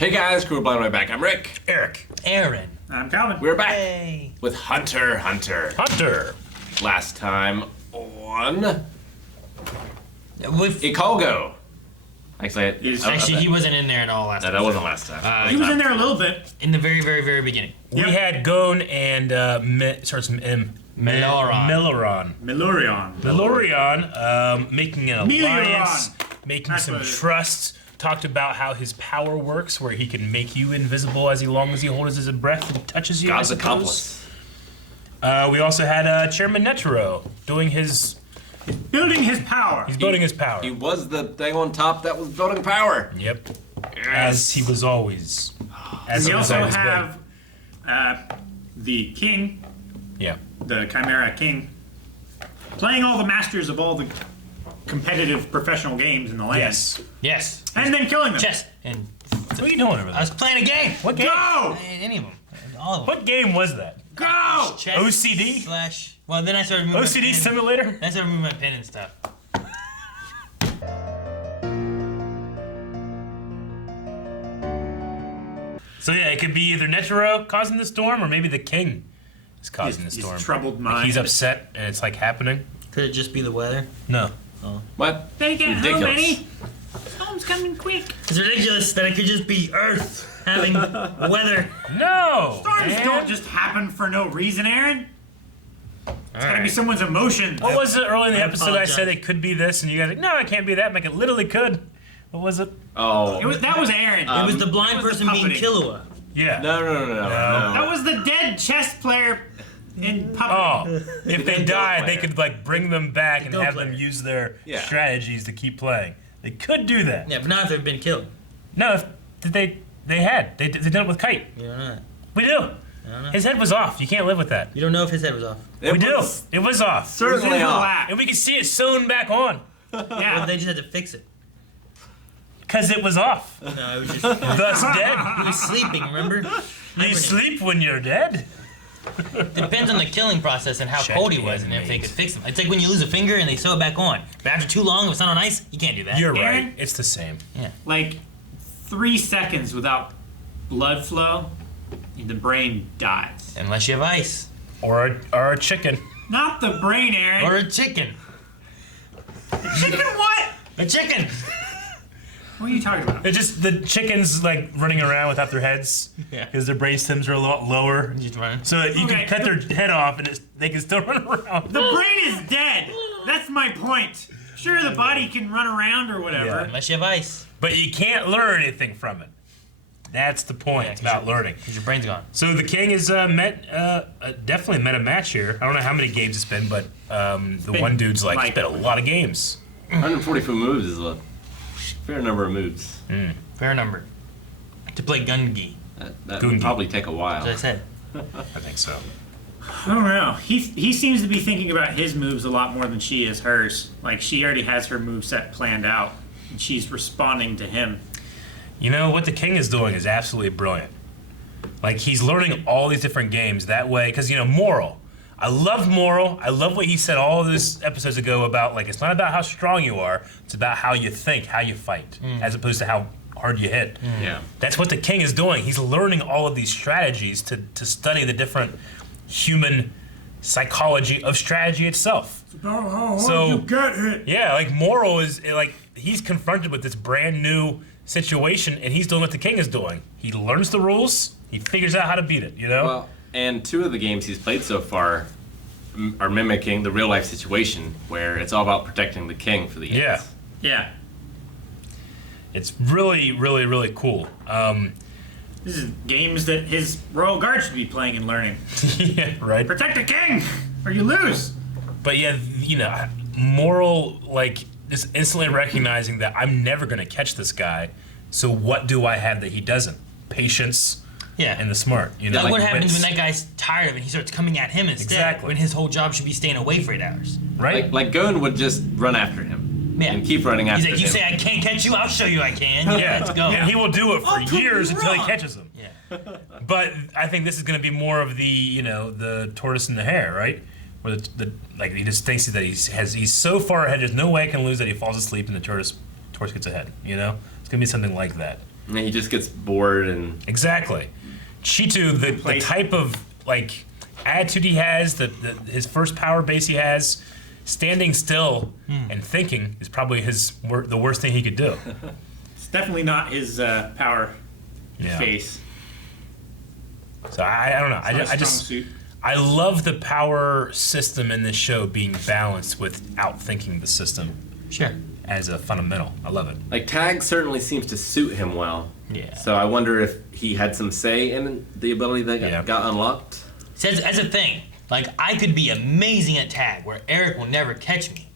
Hey guys, Crew Blind Way back. I'm Rick. Eric. Aaron. I'm Calvin. We're back Hey. with Hunter. Hunter. Last time on With, Ikolgo. Actually, he wasn't in there at all last no, time. that wasn't last time. He was in there a little bit. In the very, very, very beginning. We had Gon and starts with M. Meloron. Milorion, making an alliance, Melioron. making That's some what it is. trust. Talked about how his power works, where he can make you invisible as long as he holds his breath and touches you. God's I suppose. accomplice. We also had Chairman Netero doing his. Building his power. He's building his power. He was the thing on top that was building power. Yep. Yes. As he was always. As We he was also always have the king, been. Yeah. the Chimera King, playing all the masters of all the competitive professional games in the land. Yes. Yes. And then killing them. Chess. And What are you doing over I there? was playing a game. What game? Go! Any of them. All of them. What game was that? Go! Chess OCD? / Well, then I started moving OCD my pen. Simulator? Then I started moving my pen and stuff. So yeah, it could be either Netero causing the storm, or maybe the king is causing the His storm. troubled Like mind. he's upset and it's like happening. Could it just be the weather? No. What? They get how Ridiculous. many? Storm's coming quick. It's ridiculous that it could just be Earth having weather. No! Storms man. don't just happen for no reason, Aaron. It's gotta be Alright. someone's emotion. What was it early in the I episode I said apologize. it could be this, and you guys like, no, it can't be that. I'm like, it literally could. What was it? Oh. That was Aaron. It was the that blind was the person being puppeting. Killua. Yeah. No. That was the dead chess player in puppet. Oh, if they Go died, they player. could like bring them back and Go have player. them use their Yeah. strategies to keep playing. They could do that. Yeah, but not if they've been killed. No, if they did it with Kite. You don't know that. We do. I don't know. His head was off. You can't live with that. You don't know if his head was off. It We do. was It was off. It was certainly his off. lap. And we can see it sewn back on. Well, Yeah. they just had to fix it. Because it was off. No, it was just. Thus dead. He was sleeping, remember? You Hibernating. sleep when you're dead. Depends on the killing process and how Check cold he the was and if they inmate. could fix him. It's like when you lose a finger and they sew it back on. But after too long, if it's not on ice, you can't do that. You're Aaron? right. It's the same. Like 3 seconds without blood flow, the brain dies. Unless you have ice. Or a chicken. Not the brain, Aaron. Or a chicken. Chicken what? A chicken! What are you talking about? It's just the chickens like running around without their heads. Yeah. Because their brain stems are a lot lower. Just running. So that you Okay. can cut their head off and they can still run around. The brain is dead. That's my point. Sure, the body can run around or whatever. Yeah. Unless you have ice. But you can't learn anything from it. That's the point Yeah, 'cause about your- learning. Because your brain's gone. So the king has definitely met a match here. I don't know how many games it's been, but the one dude's like, it's been a lot of games. 144 moves is a fair number of moves. Fair number. To play Gungi, That Gungi. would probably take a while. as I said. I think so. I don't know. He seems to be thinking about his moves a lot more than she is hers. Like she already has her moveset planned out, and she's responding to him. You know, what the king is doing is absolutely brilliant. Like, he's learning all these different games that way, because, you know, Moral. I loved Moral. I love what he said all those episodes ago about, like, it's not about how strong you are, it's about how you think, how you fight, as opposed to how hard you hit. Yeah. That's what the king is doing. He's learning all of these strategies to study the different human psychology of strategy itself. Oh, how hard So- you get hit. Yeah, like Moral is like he's confronted with this brand new situation, and he's doing what the king is doing. He learns the rules, he figures out how to beat it. You know? Well, and 2 of the games he's played so far are mimicking the real life situation where it's all about protecting the king for the ends. Yeah. Yeah. It's really, really, really cool. This is games that his royal guard should be playing and learning. Yeah, right. Protect the king, or you lose. But yeah, you know, Moral like just instantly recognizing that I'm never gonna catch this guy. So what do I have that he doesn't? Patience. Yeah. And the smart, you know. Like what happens wits. when that guy's tired of it? He starts coming at him instead. Exactly. When his whole job should be staying away for 8 hours. right? Like Gon would just run after him. Yeah. And keep running after He's like, him. you say I can't catch you, I'll show you I can. yeah, Let's go. And he will do it for I'll prove years you until he wrong. catches him. Yeah. But I think this is going to be more of the, you know, the tortoise and the hare, right? Where the like he just thinks that he's so far ahead, there's no way I can lose that he falls asleep and the tortoise gets ahead. You know, it's going to be something like that. And he just gets bored and Exactly. Chitu, the type of like attitude he has, his first power base he has, standing still and thinking is probably the worst thing he could do. It's definitely not his power face. So I don't know. I love the power system in this show being balanced with outthinking the system. Sure. As a fundamental. I love it. like tag certainly seems to suit him well. Yeah. So I wonder if he had some say in the ability that got unlocked. So as a thing, like I could be amazing at tag, where Eric will never catch me.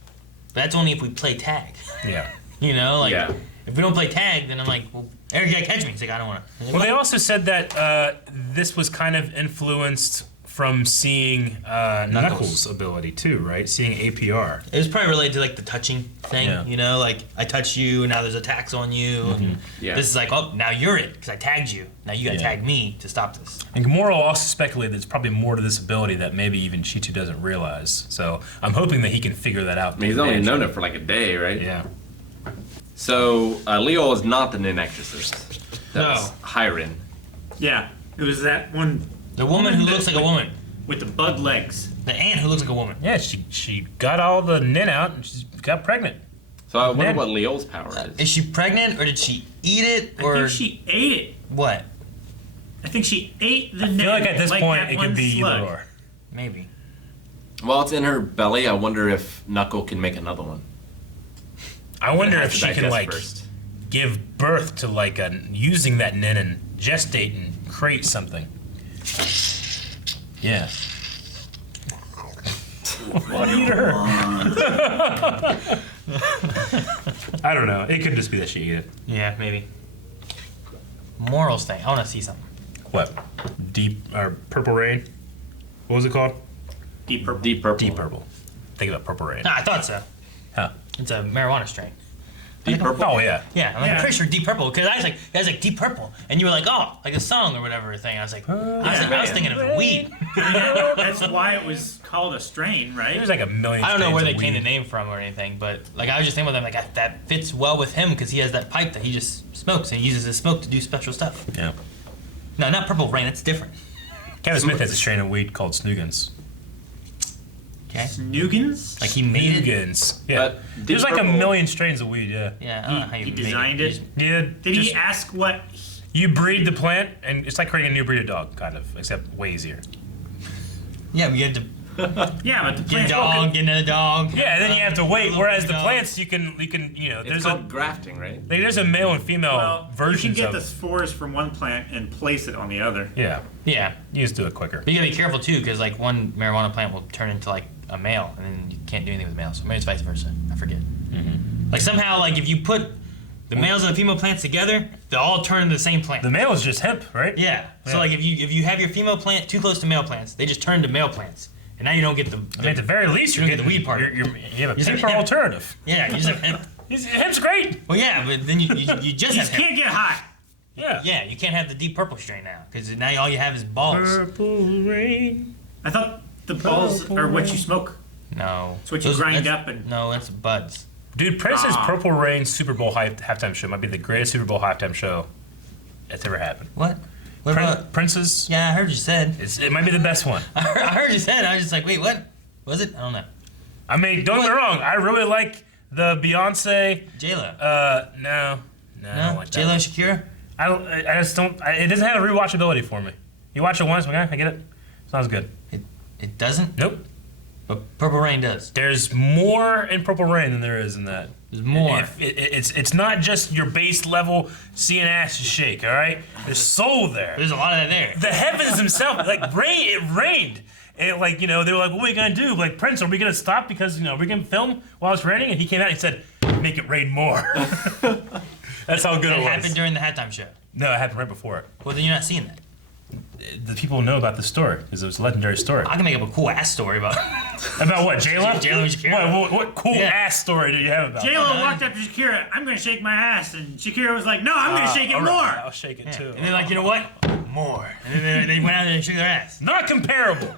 But that's only if we play tag. Yeah. You know, like Yeah. if we don't play tag, then I'm like, well, Eric, you gotta catch me. He's like, I don't want to. Well, they also said that this was kind of influenced from seeing Knuckles' ability too, right? Seeing APR. It was probably related to like the touching thing, Yeah. you know, like I touch you, and now there's attacks on you. And Yeah. This is like, oh, now you're it because I tagged you. Now you gotta Yeah. tag me to stop this. And Gamora also speculated there's probably more to this ability that maybe even Chitu doesn't realize. So I'm hoping that he can figure that out. I mean, he's only known it for like a day, right? Yeah. So Leo is not the Nin Exorcist. That No. was Hyrin. Yeah, it was that one The woman who looks like a woman. with the bug legs. The ant who looks like a woman. Yeah, she got all the Nin out and she got pregnant. So I wonder Nin. what Leo's power is. Is she pregnant or did she eat it I or think she ate it. what? I think she ate the I feel like at this point that it one could be slug. either or. Maybe. While it's in her belly, I wonder if Knuckle can make another one. I wonder It if has to she can digest like first. give birth to like using that Nin and gestate and create something. Yeah. What eat her? I don't know. It could just be that she ate it. Yeah, maybe. Morals thing. I want to see something. What? Deep or Purple Rain? What was it called? Deep purple. Deep purple. Deep Purple. Think about Purple Rain. Nah, I thought so. Huh. It's a marijuana strain. Deep purple. Oh yeah. Yeah, I'm like, Yeah. pretty sure Deep Purple, because I was like Deep Purple, and you were like, oh, like a song or whatever thing. I was like, I was thinking of weed. That's why it was called a strain, right? There's like a million. I don't know where they strains of came the weed. name from or anything, but like I was just thinking about them, like that fits well with him because he has that pipe that he just smokes and he uses his smoke to do special stuff. Yeah. No, not Purple Rain. That's different. Kevin Smith has a strain of weed called Snoogans. Okay. Snoogans? Like he made it. Snoogans. Yeah. But There's Deep like a Purple- million strains of weed. Yeah. Yeah, I don't know how you He made designed it. it. Yeah. Did just- he ask what? You breed the plant, and it's like creating a new breed of dog, kind of, except way easier. Yeah, we had to Yeah, but the get a plant dog, get another dog. Yeah, and then you have to wait. Whereas the Dog. plants, you can, It's there's called grafting, right? there's a male and female Well, you versions can get of. the spores from one plant and place it on the other. Yeah, Yeah. you just do it quicker. But you gotta be careful too, because like one marijuana plant will turn into like a male, and then you can't do anything with males. So maybe it's vice versa. I forget. Like somehow, like if you put the males and the female plants together, they'll all turn into the same plant. The male is just hemp, right? Yeah. So Yeah. like if you have your female plant too close to male plants, they just turn to male plants, and now you don't get the. I mean, at the very least, You you're don't get the weed part. You have a You just have paper hemp. alternative. Yeah, you just have hemp. Hemp's great. Well, yeah, but then you just You have hemp. can't get high. Yeah. Yeah, you can't have the deep purple strain now, because now all you have is balls. Purple rain. I thought the balls are what you smoke. No. It's what you grind up and- No, that's buds. Dude, Prince's Ah. Purple Rain Super Bowl halftime show might be the greatest Super Bowl halftime show that's ever happened. What? What about? Prince's, Yeah, I heard you said. it might be the best one. I heard you said. I was just like, wait, what? Was it? I don't know. I mean, don't get me wrong, I really like the Beyonce. J-Lo. No, I No? don't like that J-Lo one. and Shakira? I just don't. It doesn't have a rewatchability for me. You watch it once, okay, I get it. Sounds good. It doesn't? Nope. But Purple Rain does. There's more in Purple Rain than there is in that. There's more. It's not just your base level seeing asses shake. All right, there's soul there. There's a lot of that there. The heavens themselves, like rain. It rained. And like they were like, what are we gonna do? Like Prince, are we gonna stop because we're gonna film while it's raining? And he came out and said, make it rain more. That's how good That it was. happened during the halftime show. No, it happened right before it. Well, then you're not seeing that. The people know about the story because it was a legendary story. I can make up a cool ass story about About what, J-Lo? J-Lo and Shakira. What cool Yeah. ass story do you have about J-Lo it? walked up to Shakira, I'm going to shake my ass. And Shakira was like, no, I'm going to shake it All more. right, I'll shake it Yeah. too. And they're like, you know what? More. And then they went out there and shook their ass. Not comparable.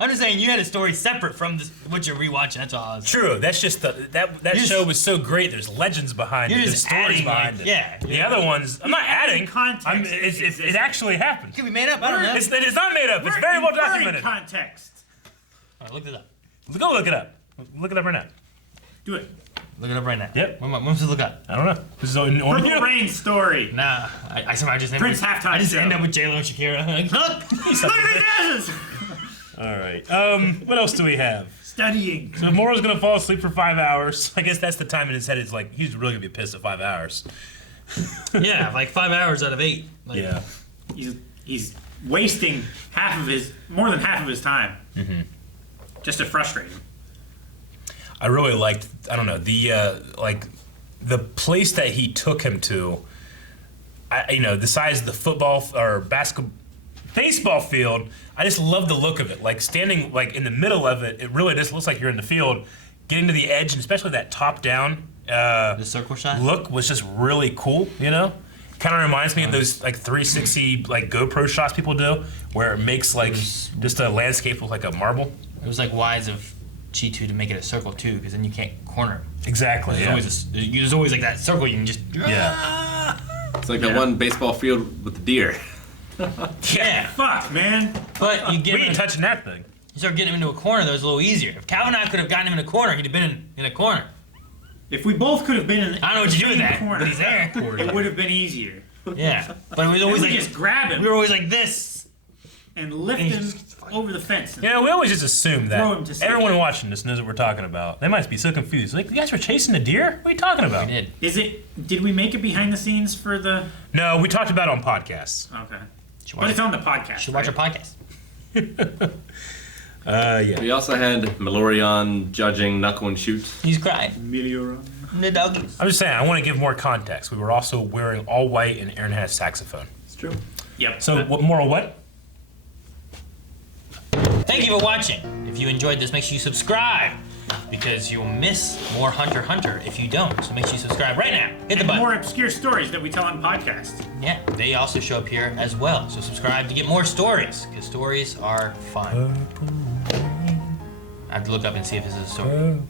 I'm just saying you had a story separate from what you're rewatching. That's all I was. True. That's just that show was so great. There's legends behind it. You're There's just stories adding, behind like, it. yeah. The other ones, I'm not adding. Context. It actually happened. Could be made up. I don't know. It's not made up. It's very well documented. Context. All right, look it up. Go look it up. Look it up right now. Do it. Look it up right now. Yep. When was it look up? I don't know. This is on Purple you. Rain story. Nah, I somehow just end Prince up, halftime I just show. end up with J-Lo and Shakira. Like, look! Look at the dances. All right. What else do we have? Studying. So Moro's gonna fall asleep for 5 hours. I guess that's the time in his head. It's like he's really gonna be pissed at 5 hours. Yeah, like 5 hours out of 8. Like, Yeah. He's wasting more than half of his time. Just to frustrate him. I really liked. I don't know the place that he took him to. The size of the football or baseball field. I just love the look of it. Like standing like in the middle of it, it really just looks like you're in the field. Getting to the edge, and especially that top down the circle shot look was just really cool. Kind of reminds me of those like 360 like GoPro shots people do, where it makes like just a landscape look like a marble. It was like wise of G2 to make it a circle too, because then you can't corner. Exactly. There's always like that circle you can just. Yeah. It's like that one baseball field with the deer. Yeah. Fuck, man. But you get We him ain't touching that thing. you start getting him into a corner, that was a little easier. If Cal and I could have gotten him in a corner, he'd have been in a corner. If we both could have been in I don't know what you do with the that, corner, but he's there. it would have been easier. Yeah. But it was always We like just grab him we were always like this. and lift and him he's just over the fence. We always just assume Throw him to that safety. everyone watching this knows what we're talking about. They might be so confused. Like, you guys were chasing a deer? What are you talking about? We did. Did we make it behind the scenes for the? No, we talked about it on podcasts. Okay. Should But watch, it's on the podcast. should watch our podcast. Yeah. We also had Malorion judging Knuckle and Shoot. He's crying. Melioron. The doggies. I'm just saying, I want to give more context. We were also wearing all white, and Aaron had a saxophone. It's true. Yep. So, what moral what? Thank you for watching. If you enjoyed this, make sure you subscribe, because you'll miss more Hunter x Hunter if you don't. So make sure you subscribe right now. Hit the and button. more obscure stories that we tell on podcast. Yeah, they also show up here as well. So subscribe to get more stories, because stories are fun. I have to look up and see if this is a story.